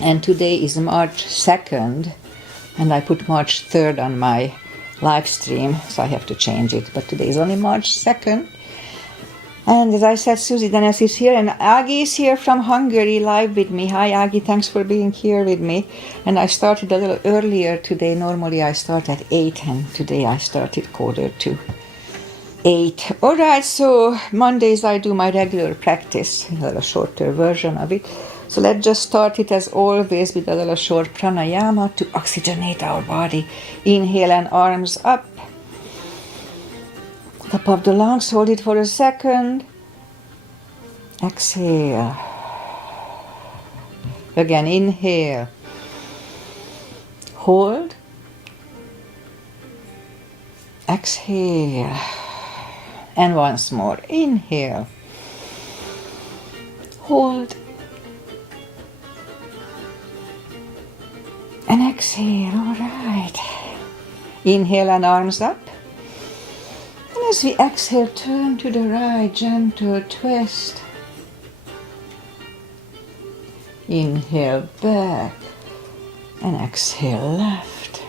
And today is March 2nd, and I put March 3rd on my live stream, so I have to change it. But today is only March 2nd. And as I said, Susie Denes is here, and Agi is here from Hungary live with me. Hi Agi, thanks for being here with me. And I started a little earlier today. Normally I start at 8, and today I started 7:45. Alright, so Mondays I do my regular practice, a little shorter version of it. So let's just start it as always with a little short pranayama to oxygenate our body. Inhale and arms up. Top of the lungs, hold it for a second. Exhale. Again, inhale. Hold. Exhale. And once more, inhale. Hold. And exhale, all right. Inhale and arms up. And as we exhale, turn to the right, gentle twist. Inhale back and exhale left.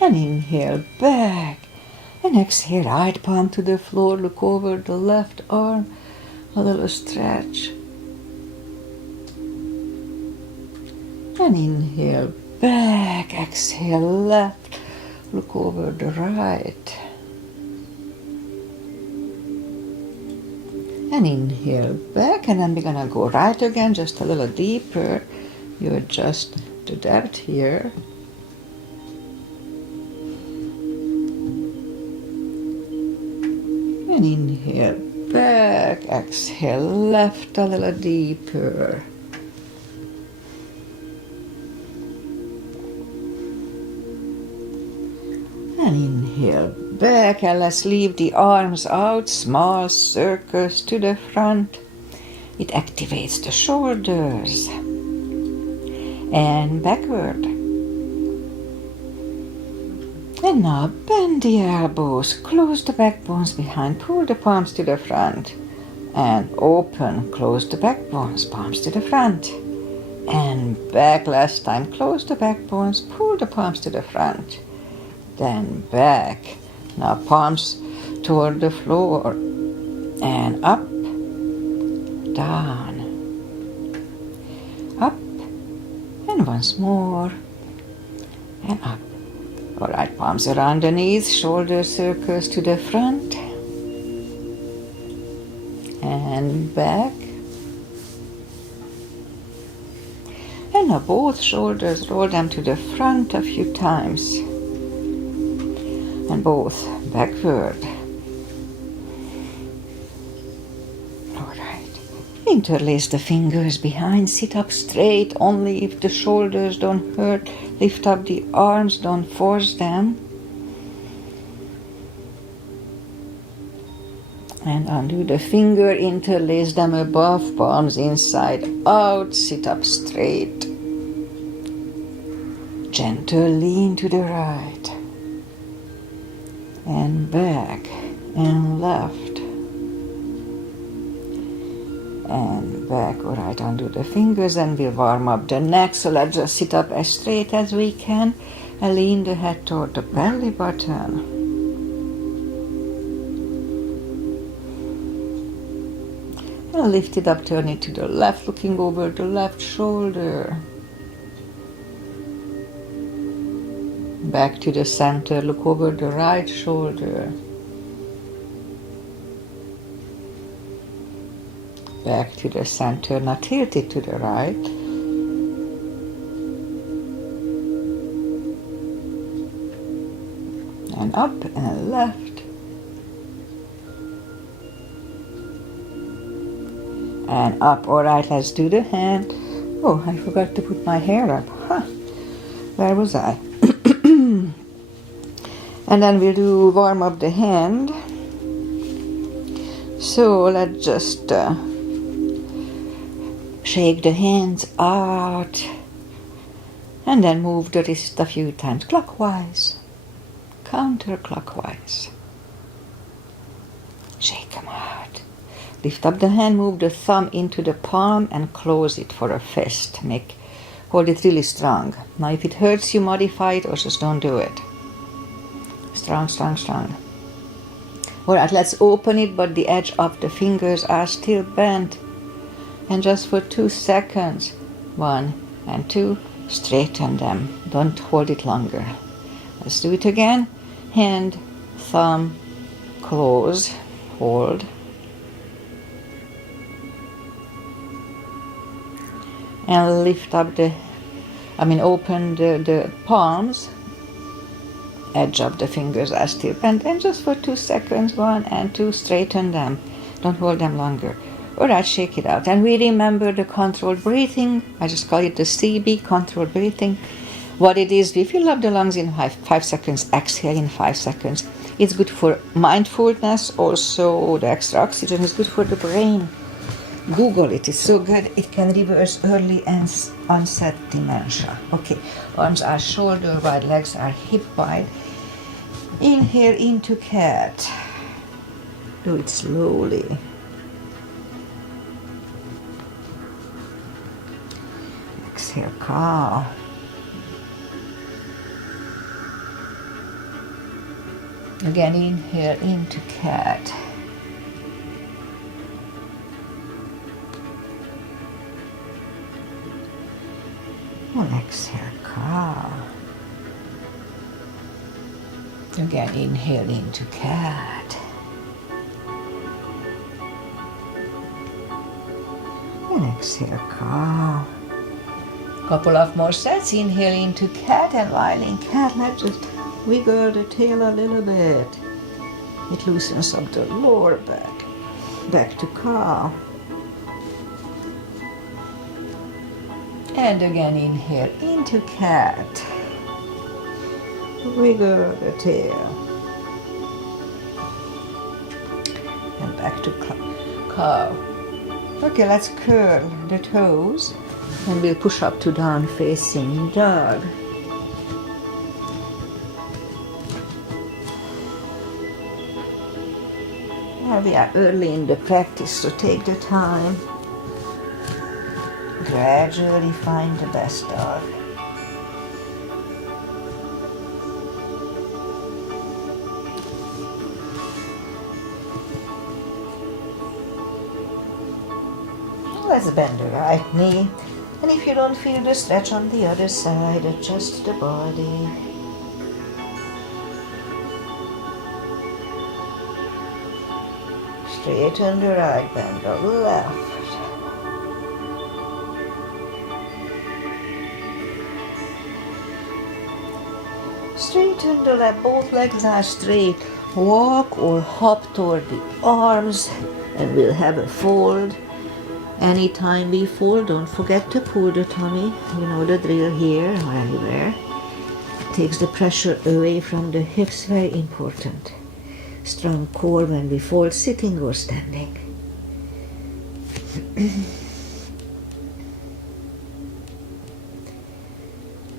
And inhale back and exhale, right palm to the floor, look over the left arm, a little stretch. And inhale back, exhale left, look over the right. And inhale back, and then we're gonna go right again, just a little deeper. You adjust the depth here. And inhale back, exhale left, a little deeper. And inhale back, and let's leave the arms out, small circles to the front. It activates the shoulders. And backward. And now bend the elbows, close the backbones behind, pull the palms to the front. And open, close the backbones, palms to the front. And back last time, close the backbones, pull the palms to the front. Then back. Now palms toward the floor. And up, down, up, and once more, and up. Alright, palms around the knees, shoulder circles to the front, and back. And now both shoulders, roll them to the front a few times. And both backward. Alright. Interlace the fingers behind, sit up straight, only if the shoulders don't hurt. Lift up the arms, don't force them. And undo the finger, interlace them above, palms inside out, sit up straight. Gentle lean to the right. And back, and left, and back. Alright, undo the fingers, and we'll warm up the neck. So let's just sit up as straight as we can, and lean the head toward the belly button. And lift it up, turn it to the left, looking over the left shoulder. Back to the center, look over the right shoulder. Back to the center, now tilt it to the right. And up and left. And up. Alright, let's do the hand. Oh, I forgot to put my hair up. Huh. Where was I? And then we'll do warm up the hand. So let's just shake the hands out and then move the wrist a few times clockwise, counterclockwise. Shake them out. Lift up the hand, move the thumb into the palm and close it for a fist. Hold it really strong. Now if it hurts you, modify it or just don't do it. Strong, strong, strong. Alright, let's open it, but the edge of the fingers are still bent. And just for 2 seconds, 1 and 2, straighten them. Don't hold it longer. Let's do it again. Hand, thumb, close, hold. And lift up open the palms. Edge of the fingers are still bent. And just for 2 seconds, 1 and 2, straighten them. Don't hold them longer. Alright, shake it out. And we remember the controlled breathing. I just call it the CB, controlled breathing. What it is, we fill up the lungs in 5 seconds, exhale in 5 seconds. It's good for mindfulness. Also, the extra oxygen is good for the brain. Google it, it's so good. It can reverse early and onset dementia. Okay, arms are shoulder wide, legs are hip wide. Inhale into cat. Do it slowly. Exhale, cow. Again, inhale into cat. And exhale, cow. Again, inhale into cat. And exhale, cow. Couple of more sets. Inhale into cat, and while in cat, let's just wiggle the tail a little bit. It loosens up the lower back. Back to cow. And again, inhale into cat. Wiggle the tail. And back to cow. Okay, let's curl the toes. And we'll push up to down facing dog. And we are early in the practice, so take the time. Gradually find the best dog. Let's bend the right knee. And if you don't feel the stretch on the other side, adjust the body. Straighten the right, bend the left. Straighten the left, both legs are straight. Walk or hop toward the arms, and we'll have a fold. Anytime we fold, don't forget to pull the tummy. You know the drill here or anywhere. Takes the pressure away from the hips, very important. Strong core when we fold, sitting or standing.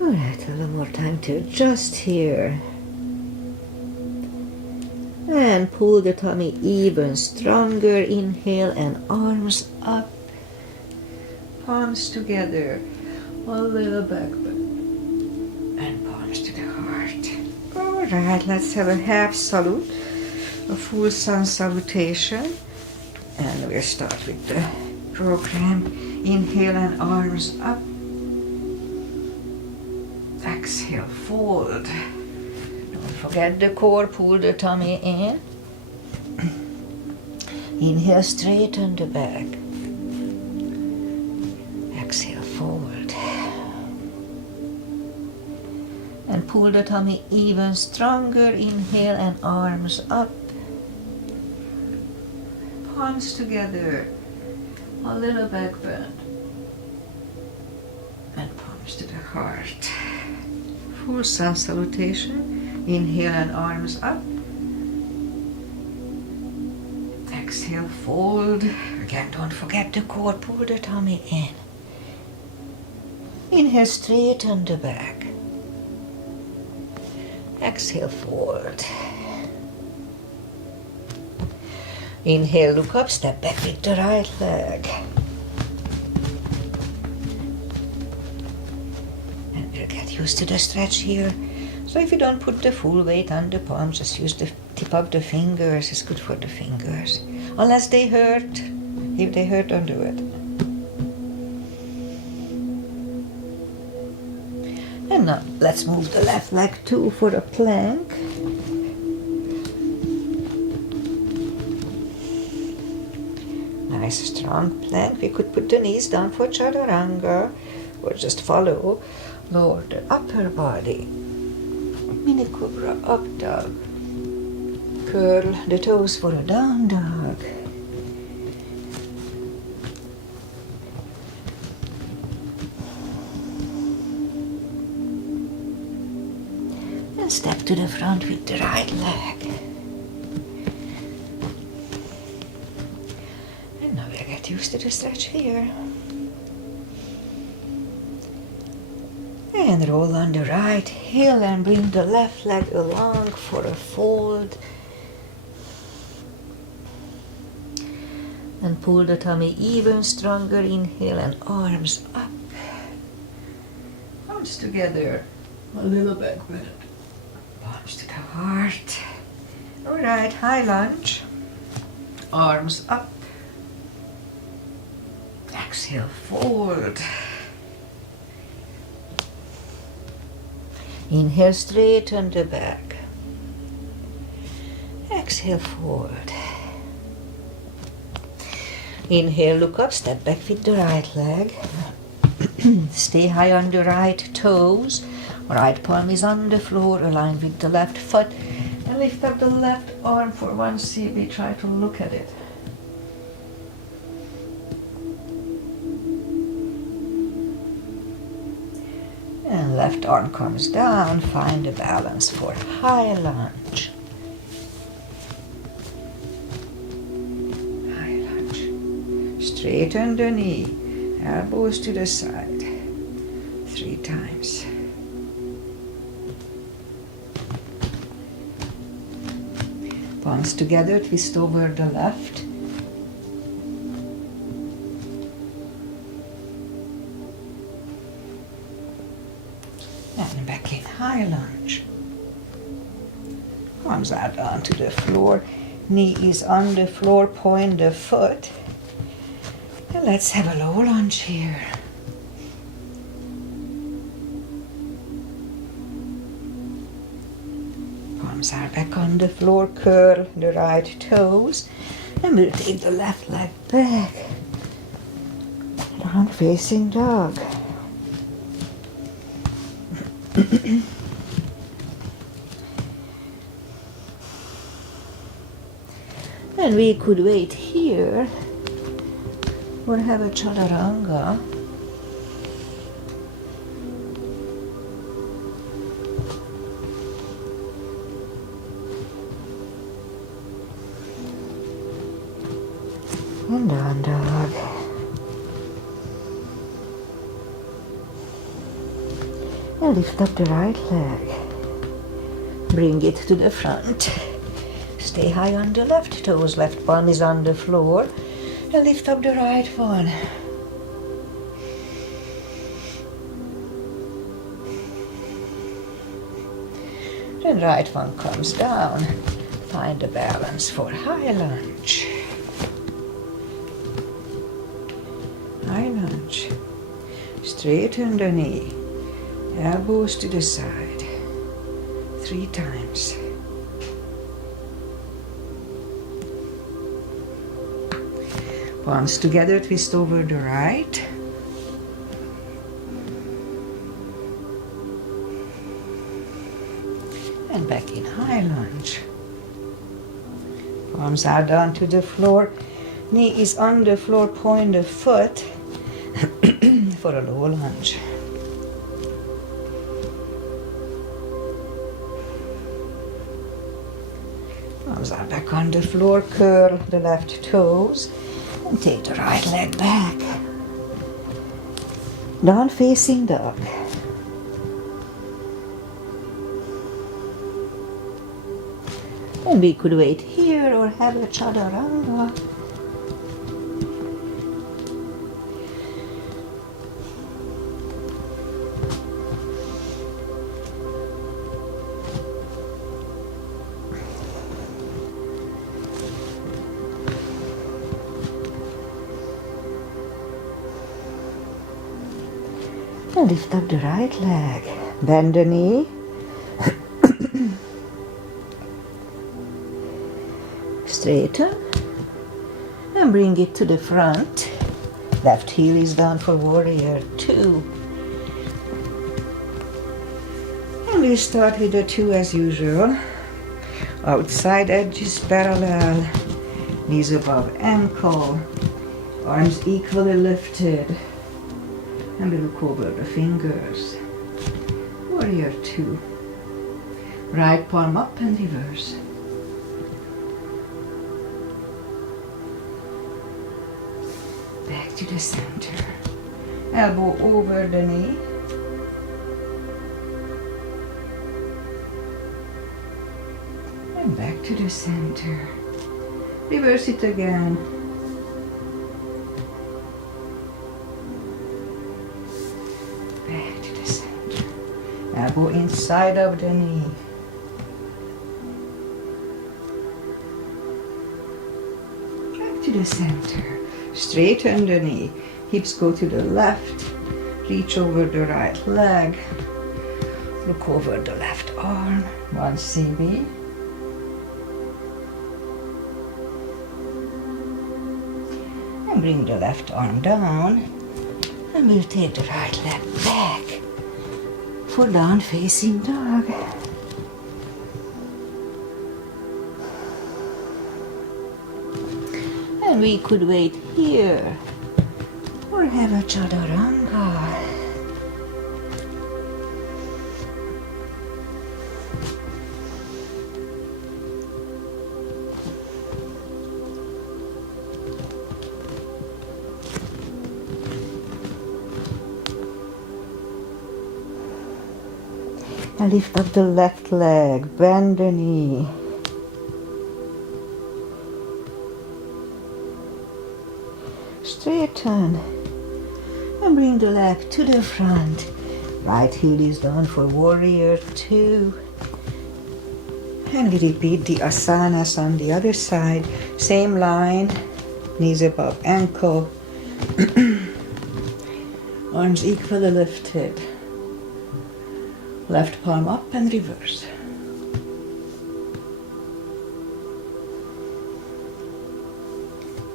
Alright, a little more time to adjust here. And pull the tummy even stronger. Inhale and arms up. Palms together. A little back bend. And palms to the heart. Alright, let's have a half salute. A full sun salutation. And we'll start with the program. Inhale and arms up. Exhale, fold. Don't forget the core, pull the tummy in. Inhale, straighten the back. Exhale, fold. And pull the tummy even stronger. Inhale and arms up. Palms together. A little back bend. And palms to the heart. Full sun salutation. Inhale and arms up. Exhale, fold. Again, don't forget the core, pull the tummy in. Inhale, straighten the back. Exhale, fold. Inhale, look up, step back with the right leg. And we'll get used to the stretch here. So if you don't put the full weight on the palms, just use the tip of the fingers. It's good for the fingers. Unless they hurt. If they hurt, don't do it. And now let's move the left leg too for a plank. Nice strong plank. We could put the knees down for chaturanga or just follow. Lower the upper body. Mini cobra up dog. Curl the toes for a down dog. And step to the front with the right leg. And now we'll get used to the stretch here. And roll on the right heel and bring the left leg along for a fold. And pull the tummy even stronger. Inhale and arms up. Arms together. A little back bend. Palms to the heart. Alright, high lunge. Arms up. Exhale, fold. Inhale, straighten the back. Exhale, forward. Inhale, look up, step back with the right leg. Stay high on the right toes. Right palm is on the floor, align with the left foot. And lift up the left arm for 1 CB. Try to look at it. And left arm comes down. Find a balance for high lunge. High lunge. Straighten the knee. Elbows to the side. 3 times. Palms together, twist over the left. And back in high lunge. Arms out onto the floor. Knee is on the floor, point the foot. And let's have a low lunge here. Palms are back on the floor, curl the right toes. And we'll take the left leg back. Down facing dog. And we could wait here or have a chaturanga. And down dog. And lift up the right leg. Bring it to the front. Stay high on the left toes. Left palm is on the floor. And lift up the right one. Then right one comes down. Find a balance for high lunge. High lunge. Straighten the knee. Elbows to the side. 3 times. Palms together, twist over the right. And back in high lunge. Palms are down to the floor. Knee is on the floor, point the foot for a low lunge. Palms are back on the floor, curl the left toes. And take the right leg back. Down facing dog. And we could wait here or have a chaturanga. And lift up the right leg. Bend the knee. Straighten. And bring it to the front. Left heel is down for warrior 2. And we start with the 2 as usual. Outside edges parallel. Knees above ankle. Arms equally lifted. And we look over the fingers. Warrior 2. Right palm up and reverse. Back to the center. Elbow over the knee. And back to the center. Reverse it again. Back to the center. Elbow inside of the knee. Back to the center. Straighten the knee. Hips go to the left. Reach over the right leg. Look over the left arm. 1 CB. And bring the left arm down. And we'll take the right leg back for down facing dog. And we could wait here or have a chaturanga. And lift up the left leg, bend the knee. Straighten and bring the leg to the front. Right heel is down for warrior 2. And we repeat the asanas on the other side. Same line, knees above ankle. Arms equally lifted. Left palm up and reverse.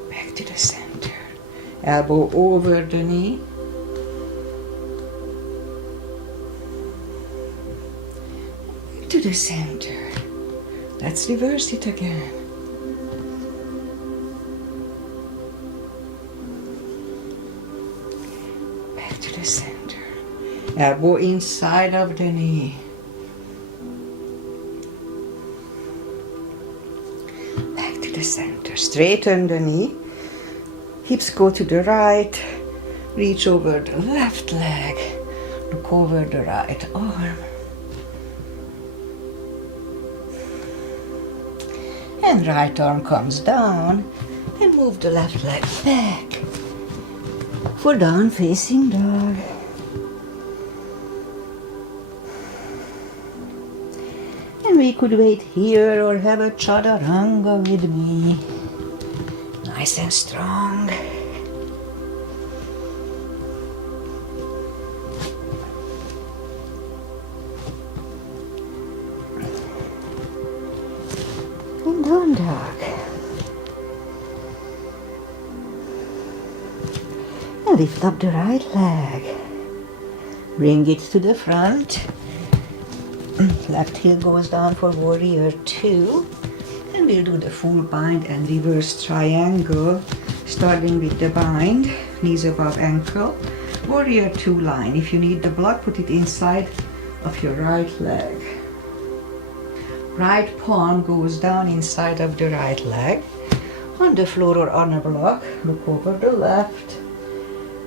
Back to the center. Elbow over the knee. To the center. Let's reverse it again. Back to the center. Elbow inside of the knee. Back to the center. Straighten the knee. Hips go to the right. Reach over the left leg. Look over the right arm. And right arm comes down. And move the left leg back for down facing dog. And we could wait here or have a chaturanga with me. Nice and strong. And down dog. And lift up the right leg. Bring it to the front. Left heel goes down for warrior 2. And we'll do the full bind and reverse triangle, starting with the bind, knees above ankle, warrior 2 line. If you need the block, put it inside of your right leg. Right palm goes down inside of the right leg. On the floor or on a block, look over the left.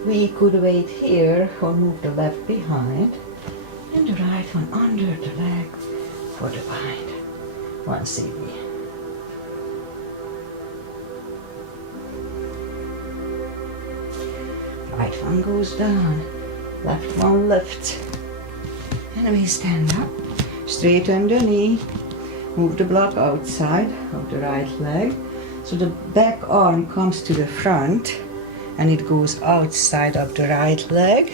We could wait here or move the left behind. And the right one under the leg for the bind. 1 CB. Right one goes down, left one lifts. And we stand up, straighten the knee, move the block outside of the right leg. So the back arm comes to the front and it goes outside of the right leg.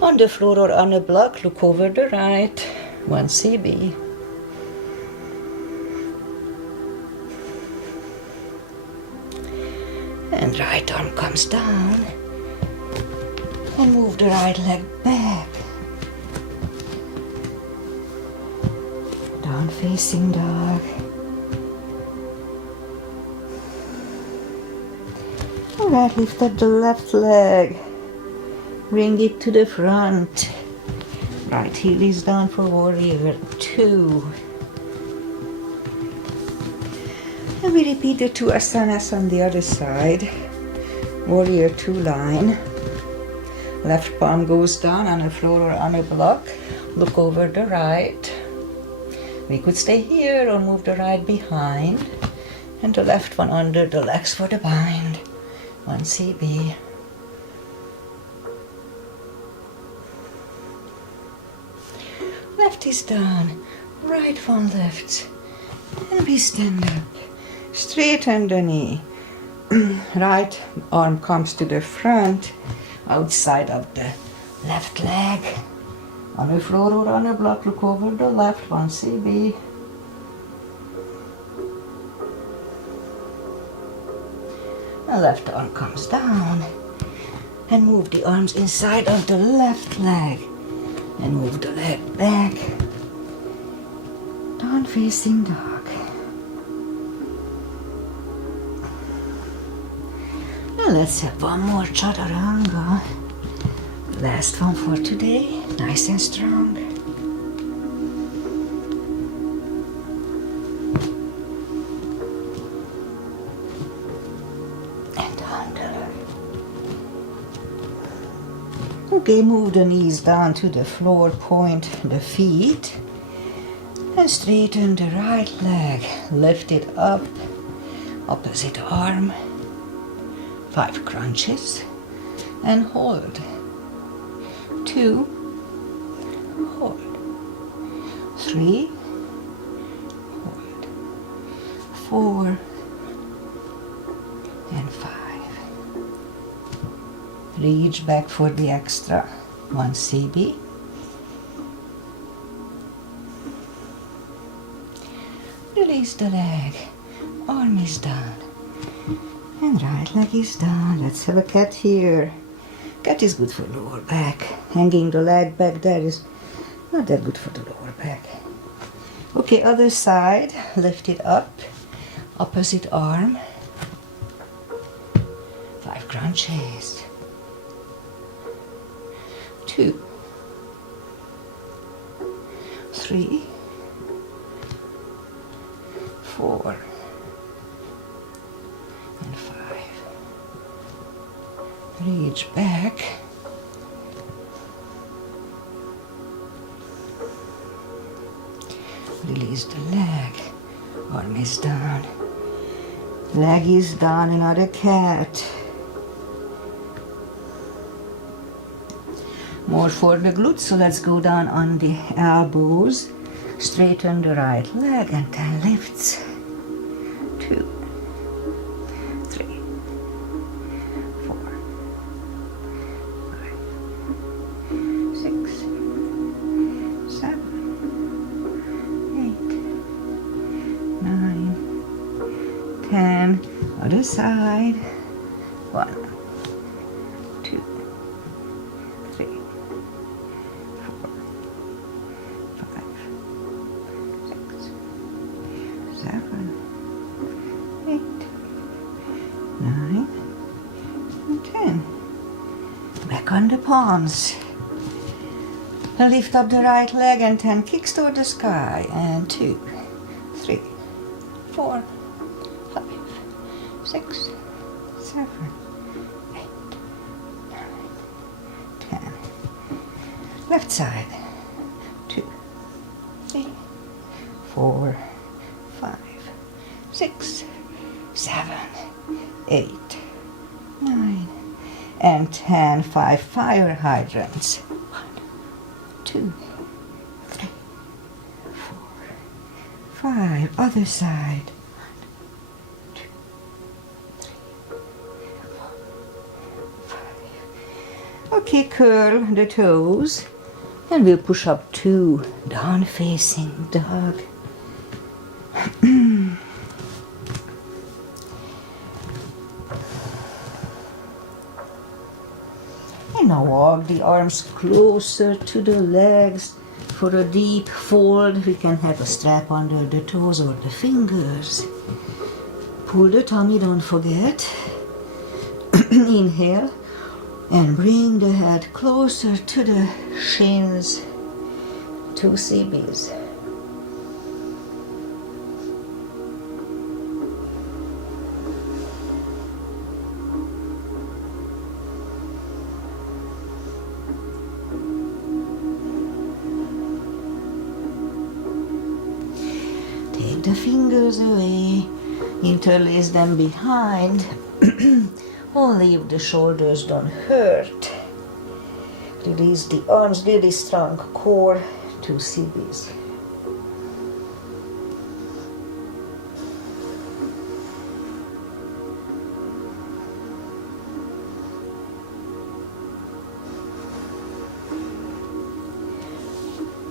On the floor or on a block, look over the right, 1 CB. And right arm comes down and move the right leg back. Down facing dog. Alright, lift up the left leg. Bring it to the front. Right heel is down for warrior 2. And we repeat the 2 asanas on the other side. Warrior 2 line. Left palm goes down on a floor or on a block. Look over the right. We could stay here or move the right behind. And the left one under the legs for the bind. 1 CB. Left is down, right one lifts. And we stand up. Straighten the knee. Right arm comes to the front, outside of the left leg. On the floor or on a block, look over the left, 1 CB. The left arm comes down. And move the arms inside of the left leg. And move the leg back. Down facing dog. Now let's have one more chaturanga. Last one for today, nice and strong. And under. Okay, move the knees down to the floor, point the feet. And straighten the right leg, lift it up, opposite arm. 5 crunches. And hold. 2, hold, 3, hold, 4, and 5. Reach back for the extra, 1 CB. Release the leg, arm is down, and right leg is down. Let's have a cat here. Cat is good for lower back. Hanging the leg back there is not that good for the lower back. Okay, other side. Lift it up. Opposite arm. 5 crunches. 2, 3, 4, and 5. Reach back. Release the leg. Arm is down. Leg is down. Another cat. More for the glutes, so let's go down on the elbows. Straighten the right leg and 10 lifts. 2, 3, 4, 5, 6, 7, 8, 9, 10. Other side. 1, 2, 3, 4, 5, 6, 7, 8, 9, and 10. Back on the palms. Lift up the right leg and 10 kicks toward the sky. And 2, 3, 4, 5, 6, 7, 8, 9, 10. Left side. 2, 3, 4, 5, 6, 7, 8, 9, and 10 5 fire hydrants. 1, 2, 3, 4, 5. Other side. 1, 2, 3, 4, 5. Okay, curl the toes. And we'll push up 2, down facing dog. And now walk the arms closer to the legs. For a deep fold, we can have a strap under the toes or the fingers. Pull the tummy, don't forget. Inhale. And bring the head closer to the shins, 2 CBs. Take the fingers away, interlace them behind. Only if the shoulders don't hurt. Release the arms, really strong core, 2 CBs.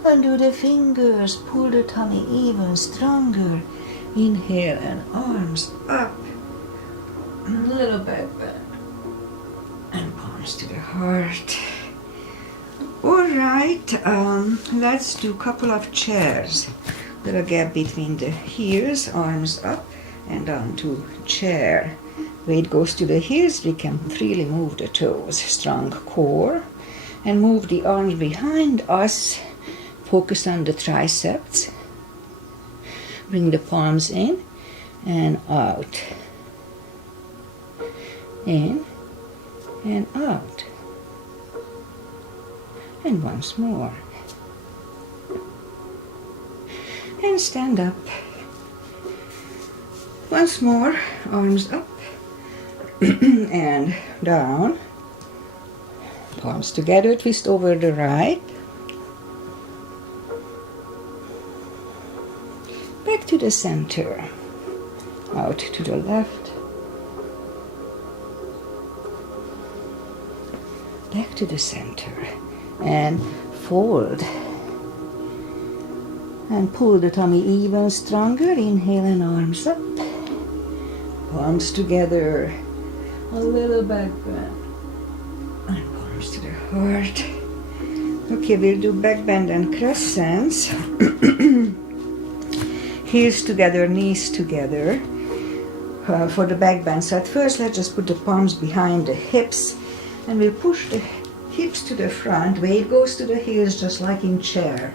Undo the fingers, pull the tummy even stronger. Inhale and arms up. A little back bend. And palms to the heart. Alright, let's do a couple of chairs. Little gap between the heels, arms up and down to chair. Weight goes to the heels, we can freely move the toes. Strong core. And move the arms behind us. Focus on the triceps. Bring the palms in and out. In and out. And once more. And stand up. Once more, arms up and down. Palms together, twist over the right. Back to the center. Out to the left. Back to the center. And fold. And pull the tummy even stronger. Inhale and arms up. Palms together. A little back bend. And palms to the heart. Okay, we'll do back bend and crescents. Heels together, knees together. For the back bend. So at first, let's just put the palms behind the hips. And we'll push the hips to the front. Weight goes to the heels just like in chair.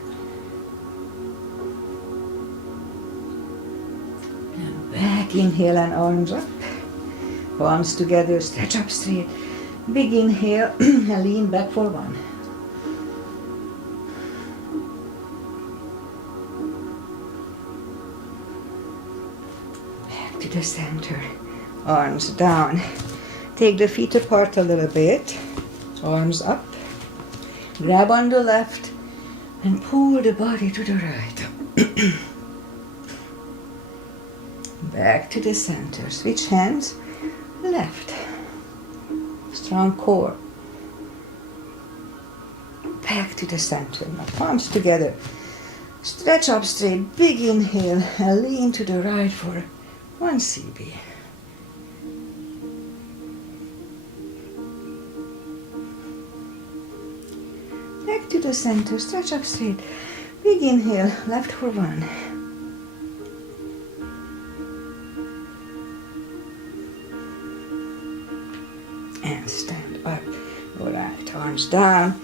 And back, inhale and arms up. Palms together, stretch up straight. Big inhale and lean back for 1. Back to the center. Arms down. Take the feet apart a little bit. Arms up. Grab on the left and pull the body to the right. Back to the center. Switch hands. Left. Strong core. Back to the center. Now palms together. Stretch up straight. Big inhale and lean to the right for 1 CB. Back to the center, stretch up straight. Big inhale, left for 1. And stand up. Alright, arms down.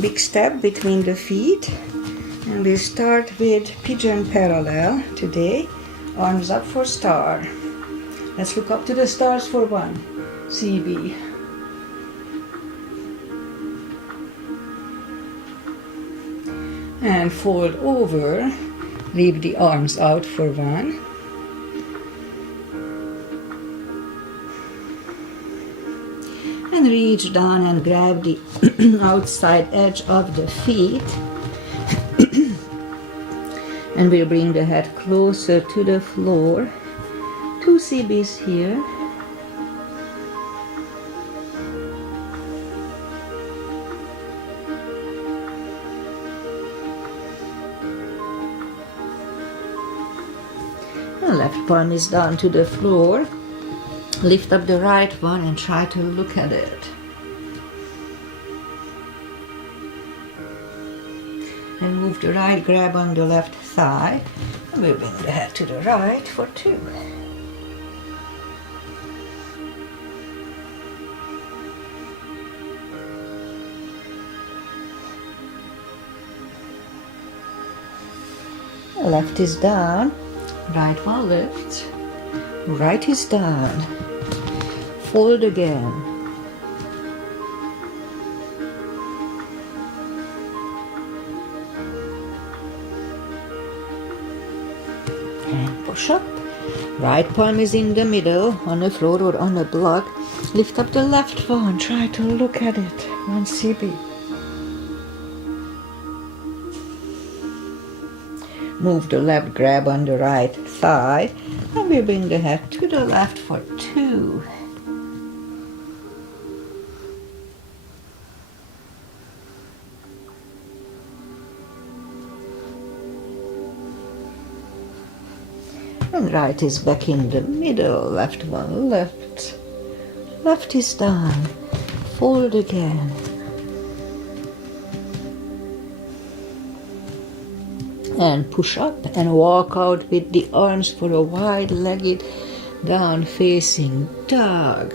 Big step between the feet. And we start with pigeon parallel today. Arms up for star. Let's look up to the stars for 1 CB. And fold over, leave the arms out for 1. And reach down and grab the outside edge of the feet. And we'll bring the head closer to the floor. 2 CBs here. The left palm is down to the floor. Lift up the right one and try to look at it. And move the right grab on the left thigh. And we'll bring the head to the right for 2. The left is down, right one lifts, right is down. Fold again. And push up. Right palm is in the middle, on the floor or on a block. Lift up the left one, try to look at it. 1 CB. Move the left grab on the right thigh. And we bring the head to the left for 2. And right is back in the middle, left one left. Left is down. Fold again. And push up and walk out with the arms for a wide-legged down-facing dog.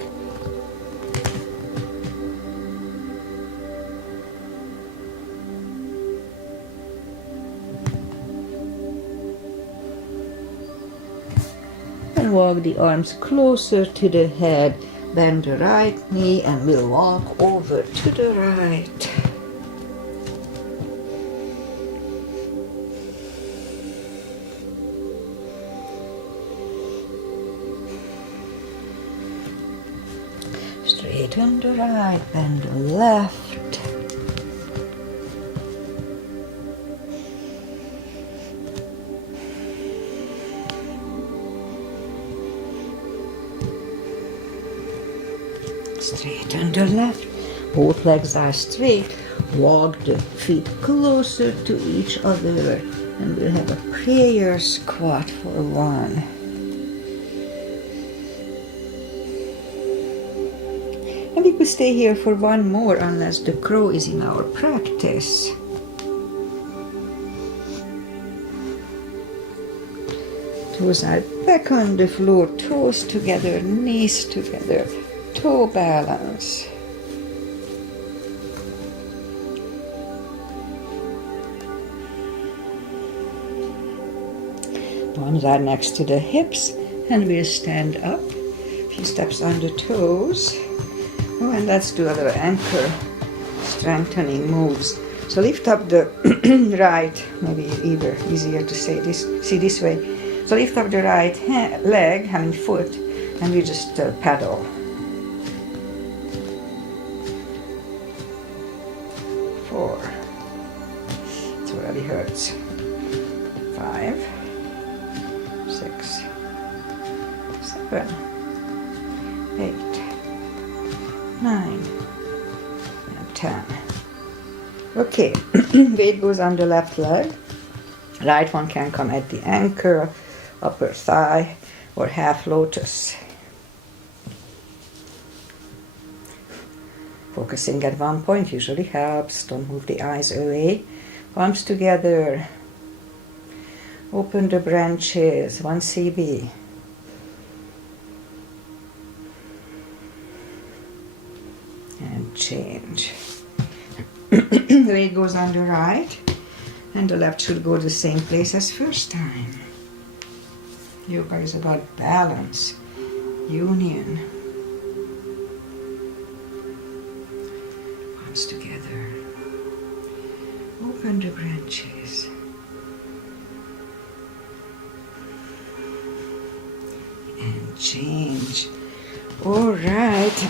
And walk the arms closer to the head. Bend the right knee and we'll walk over to the right. Straighten the right, bend the left. Straighten the left. Both legs are straight. Walk the feet closer to each other. And we'll have a prayer squat for 1. And we could stay here for 1 more unless the crow is in our practice. Toes are back on the floor, toes together, knees together, toe balance. Palms are next to the hips and we'll stand up. A few steps on the toes. Oh, and let's do other ankle strengthening moves. So lift up the right, maybe either easier to say this, see this way. So lift up the right leg, foot, and we just pedal. 4. It really hurts. 5, 6, 7, 8, 9, and 10. Okay, weight goes on the left leg. Right one can come at the ankle, upper thigh, or half lotus. Focusing at one point usually helps. Don't move the eyes away. Palms together. Open the branches. 1 CB. And change. The weight goes on the right. And the left should go the same place as first time. Yoga is about balance, union. Palms together. Open the branches. And change. All right.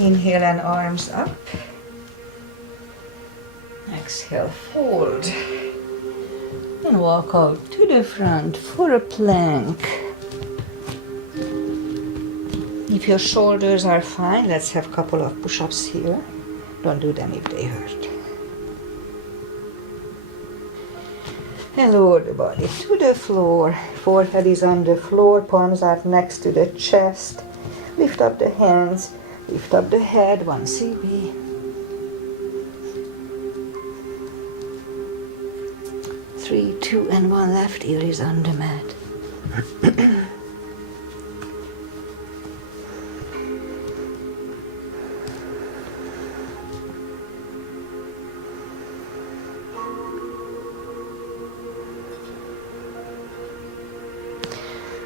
Inhale and arms up. Exhale, fold. And walk out to the front for a plank. If your shoulders are fine, let's have a couple of push-ups here. Don't do them if they hurt. And lower the body to the floor. Forehead is on the floor, palms are next to the chest. Lift up the hands, lift up the head, 1 CB. 3, 2, and 1 left ear is on the mat.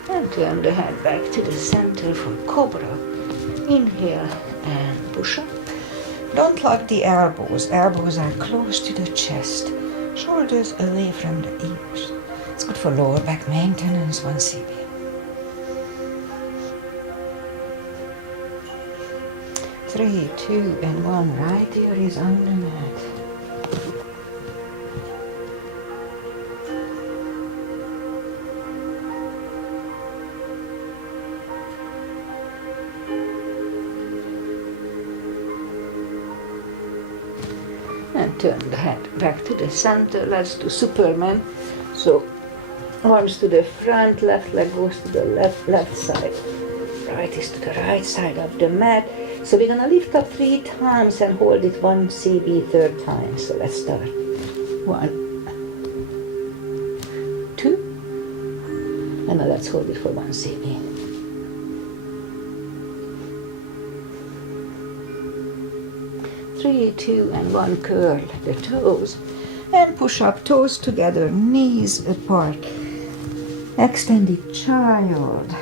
And turn the head back to the center for Cobra. Inhale and push up. Don't lock the elbows. Elbows are close to the chest. Shoulders away from the ears. It's good for lower back maintenance, 1 CB. 3, 2, and 1. Right ear is on the mat. And turn the head back to the center. Let's do Superman. So arms to the front, left leg goes to the left side. Right is to the right side of the mat. So we're gonna lift up 3 times and hold it 1 CB third time. So let's start. 1, 2, and now let's hold it for 1 CB. 3, 2, and 1. Curl the toes and push up, toes together, knees apart. Extended child.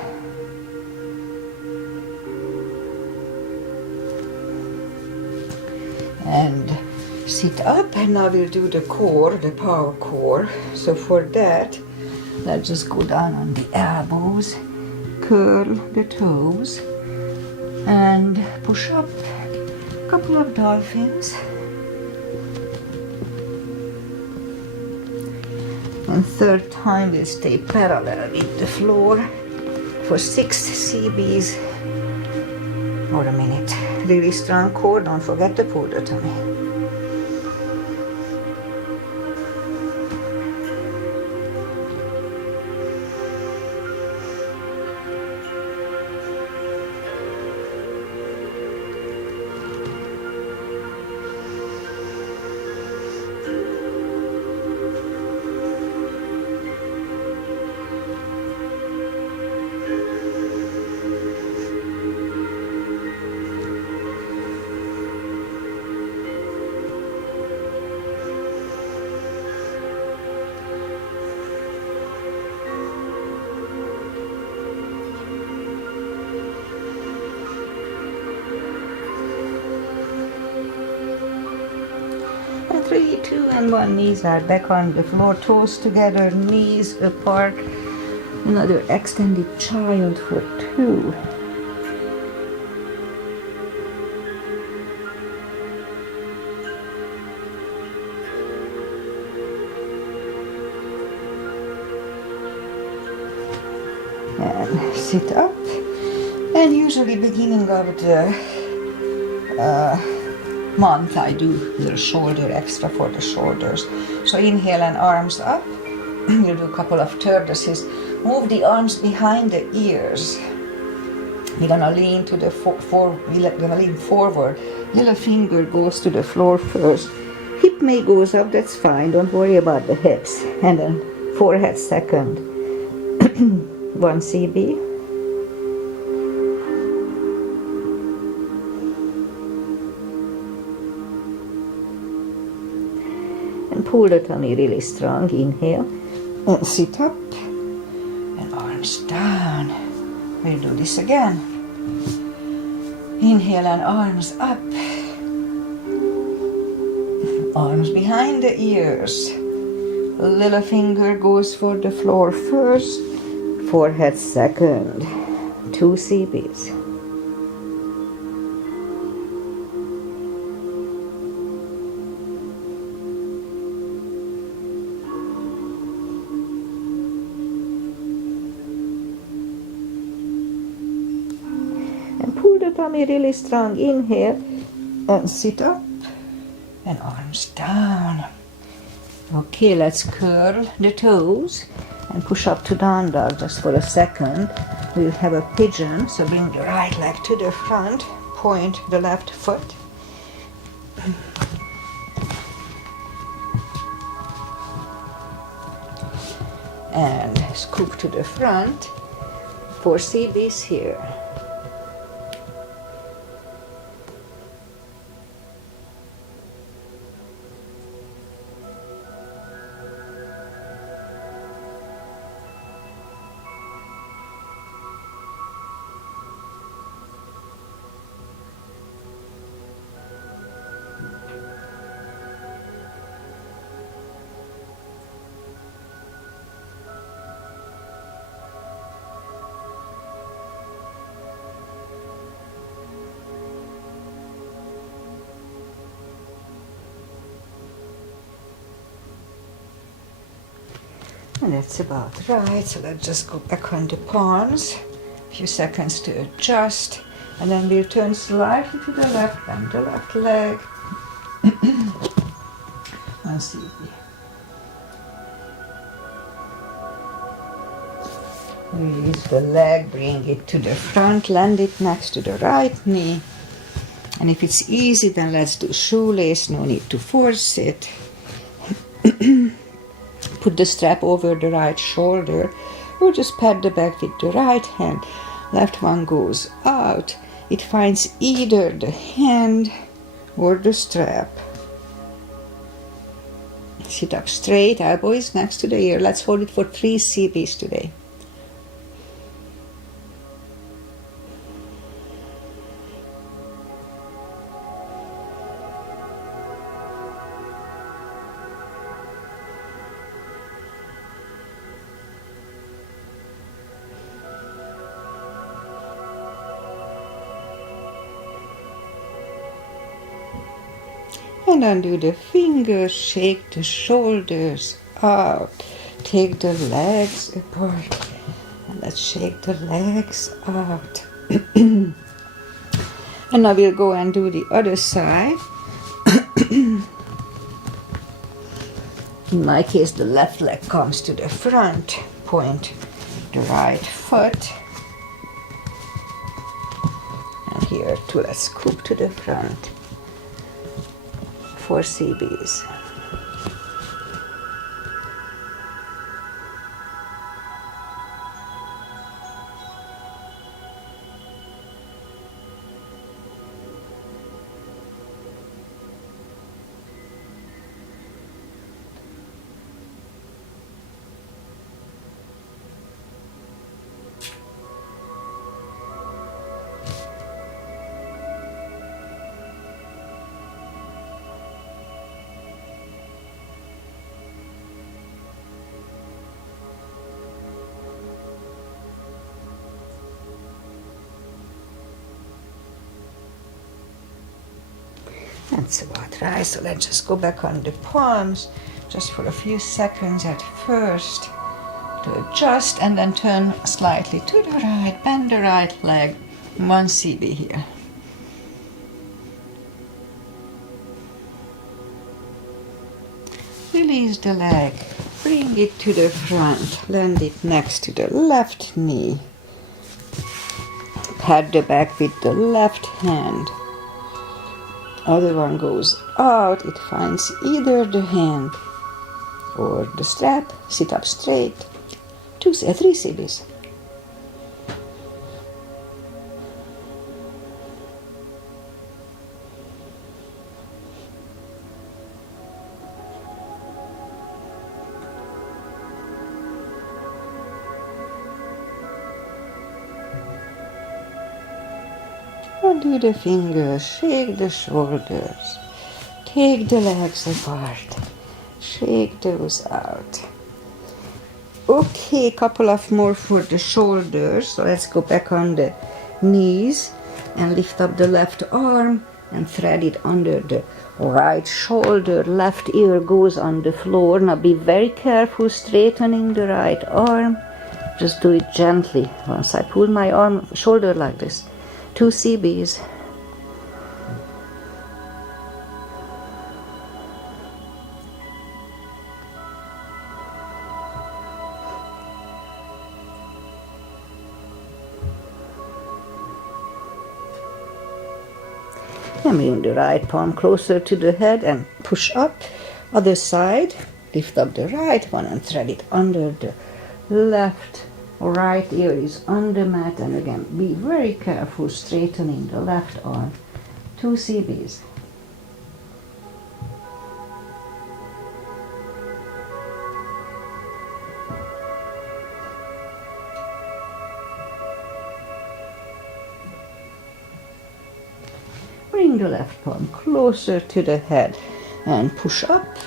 And sit up, and now we'll do the core, the power core. So for that, let's just go down on the elbows, curl the toes, and push up. Couple of dolphins. And third time we'll stay parallel with the floor for 6 CBs or a minute. Really strong core, don't forget to pull the tummy. And 3, 2, and 1. Knees are back on the floor, toes together, knees apart. Another extended child for 2. And sit up. And usually beginning of the month I do the shoulder extra for the shoulders. So inhale and arms up. You'll do a couple of tortoises. Move the arms behind the ears. We're gonna lean to the we're gonna lean forward. Little finger goes to the floor first. Hip may goes up, that's fine. Don't worry about the hips. And then forehead second. 1 CB. And pull the tummy really strong. Inhale and sit up and arms down. We'll do this again. Inhale and arms up. Arms behind the ears. Little finger goes for the floor first. Forehead second. 2 CBs. the tummy really strong. Inhale and sit up and arms down. Okay, let's curl the toes and push up to down dog just for a second. We'll have a pigeon, so bring the right leg to the front, point the left foot. And scoop to the front. 4 CBs here. And that's about right, so let's just go back on the palms. A few seconds to adjust, and then we'll turn slightly to the left, bend the left leg. One CB. Release the leg, bring it to the front, land it next to the right knee. And if it's easy, then let's do shoelace, no need to force it. Put the strap over the right shoulder, or just pat the back with the right hand. Left one goes out. It finds either the hand or the strap. Sit up straight, elbow is next to the ear. Let's hold it for 3 CBs today. And undo the fingers, shake the shoulders out, take the legs apart, and let's shake the legs out. And now we'll go and do the other side. In my case, the left leg comes to the front, point the right foot, and here too, let's scoop to the front. 4 CBs. That's about right, so let's just go back on the palms just for a few seconds at first to adjust, and then turn slightly to the right, bend the right leg, 1 CB here. Release the leg, bring it to the front, land it next to the left knee. Pat the back with the left hand. Other one goes out, it finds either the hand or the strap. Sit up straight. 3 CBs. Undo the fingers, shake the shoulders, take the legs apart, shake those out. Okay, couple of more for the shoulders. So let's go back on the knees and lift up the left arm and thread it under the right shoulder. Left ear goes on the floor. Now be very careful straightening the right arm. Just do it gently. Once I pull my shoulder like this, 2 CBs. And bring the right palm closer to the head and push up. Other side, lift up the right one and thread it under the left. Right ear is on the mat, and again, be very careful straightening the left arm. 2 CBs. Bring the left palm closer to the head and push up.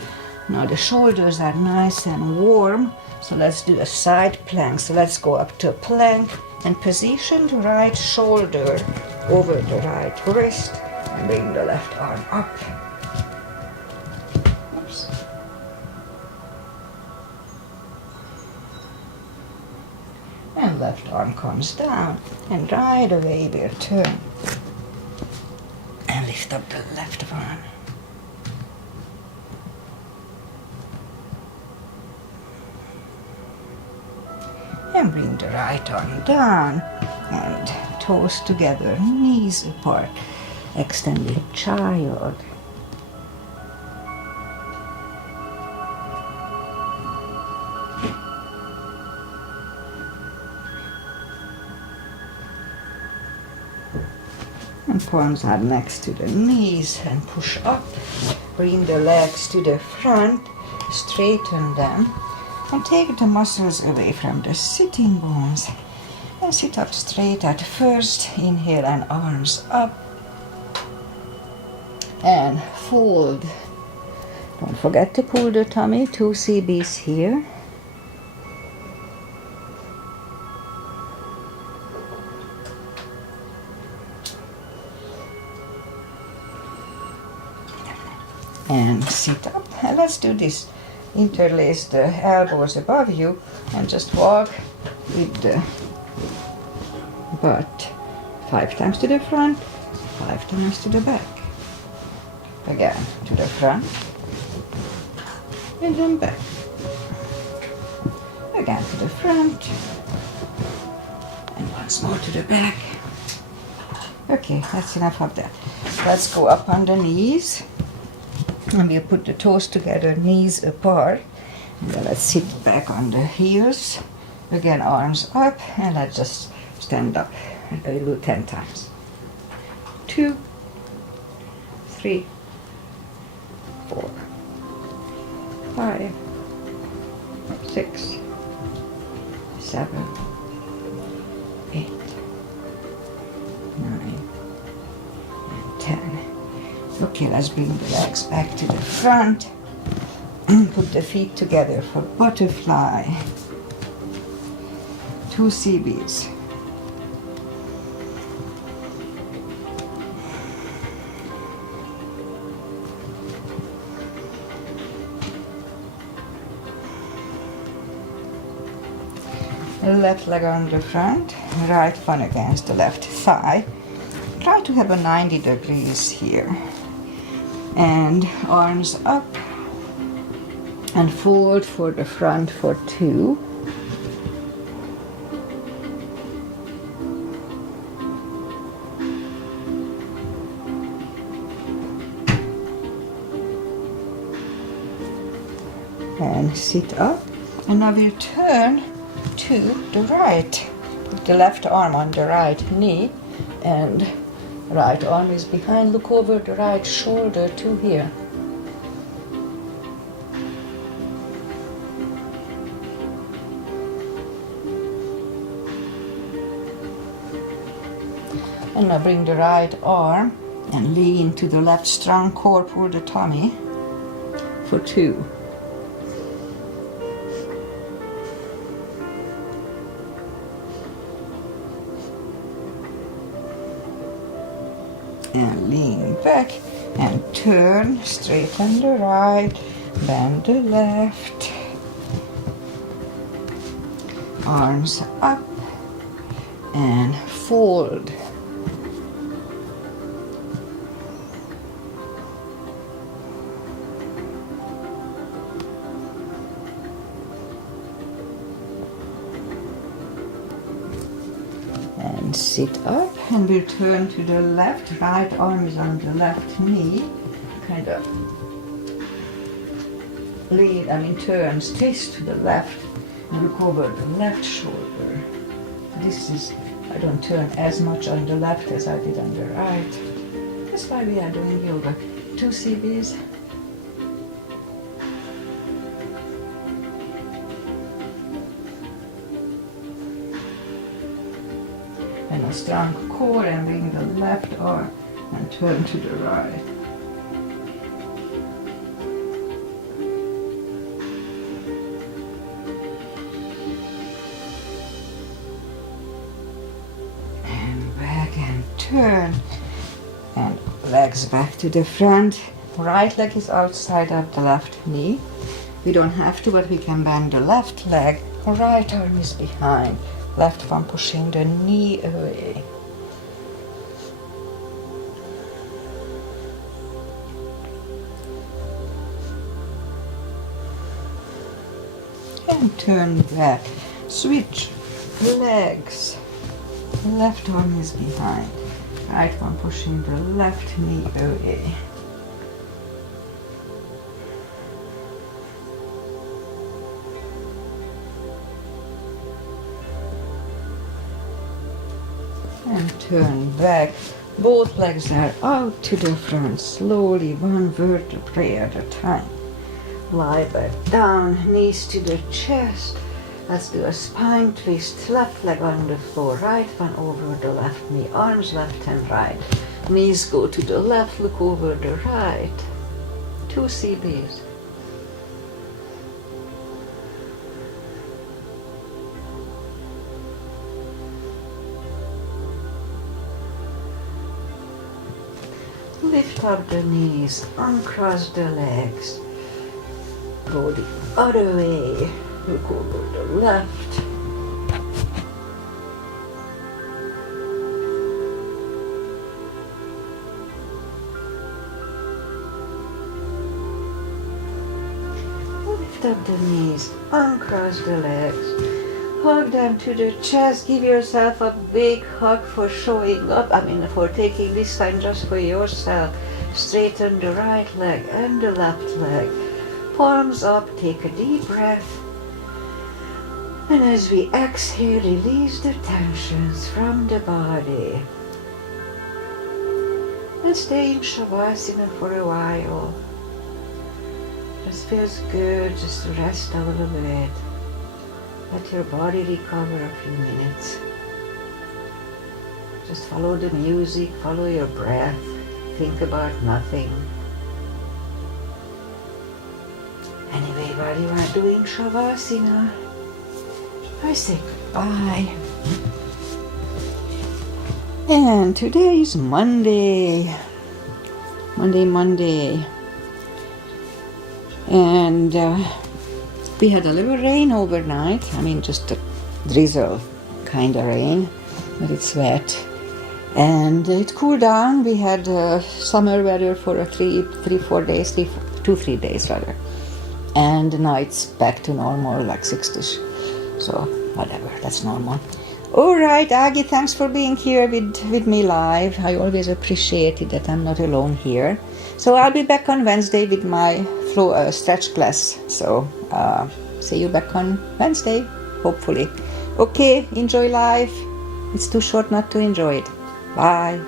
Now the shoulders are nice and warm, so let's do a side plank. So let's go up to a plank and position the right shoulder over the right wrist and bring the left arm up. Oops. And left arm comes down, and right away we'll turn and lift up the left arm. And bring the right arm down and toes together, knees apart, extended child. And palms are next to the knees and push up. Bring the legs to the front, straighten them, and take the muscles away from the sitting bones. And sit up straight at first. Inhale and arms up. And fold. Don't forget to pull the tummy, 2 CBs here. And sit up, and let's do this. Interlace the elbows above you and just walk with the butt 5 times to the front, 5 times to the back. Again, to the front, and then back. Again to the front, and once more to the back. Okay, that's enough of that. Let's go up on the knees. And we'll put the toes together, knees apart. And then let's sit back on the heels. Again, arms up, and let's just stand up. And we'll do 10 times. 2, 3, 4, 5, 6, 7, 8, 9, and 10. Okay, let's bring the legs back to the front. Put the feet together for butterfly. 2 CBs. Left leg on the front, right one against the left thigh. Try to have a 90 degrees here. And arms up and forward for the front for 2. And sit up, and now we'll turn to the right. Put the left arm on the right knee, and right arm is behind. Look over the right shoulder to here. And now bring the right arm and lean to the left, strong core, pull the tummy for 2. And lean back and turn, straighten the right, bend the left, arms up and fold. sit up and we'll turn to the left. Right arm is on the left knee. Kind of turns, twist to the left and look over the left shoulder. This is, I don't turn as much on the left as I did on the right. That's why we are doing yoga. 2 CBs. And a strong core, and bring the left arm and turn to the right. And back and turn. And legs back to the front. Right leg is outside of the left knee. We don't have to, but we can bend the left leg. Right arm is behind. Left one pushing the knee away. And turn back. Switch legs. Left arm is behind. Right one pushing the left knee away. And turn back. Both legs are out to the front, slowly, one vertebrae at a time. Lie back down, knees to the chest. Let's do a spine twist. Left leg on the floor, right one over the left knee, arms left and right. Knees go to the left, look over the right. 2 CBs. Lift up the knees, uncross the legs. Go the other way. Look over the left. Lift up the knees, uncross the legs. Hug them to the chest. Give yourself a big hug for showing up. For taking this time just for yourself. Straighten the right leg and the left leg. Palms up, take a deep breath. And as we exhale, release the tensions from the body. And stay in Shavasana for a while. Just feels good just to rest a little bit. Let your body recover a few minutes. Just follow the music, follow your breath. Think about nothing. Anyway, while you are doing Shavasana, I say goodbye. And today is Monday. Monday. And we had a little rain overnight. Just a drizzle kind of rain, but it's wet. And it cooled down. We had summer weather for 3 days rather. And now it's back to normal, like 60s. So whatever, that's normal. All right, Agi, thanks for being here with me live. I always appreciate it that I'm not alone here. So I'll be back on Wednesday with my flow stretch class. So see you back on Wednesday, hopefully. Okay, enjoy life. It's too short not to enjoy it. Bye.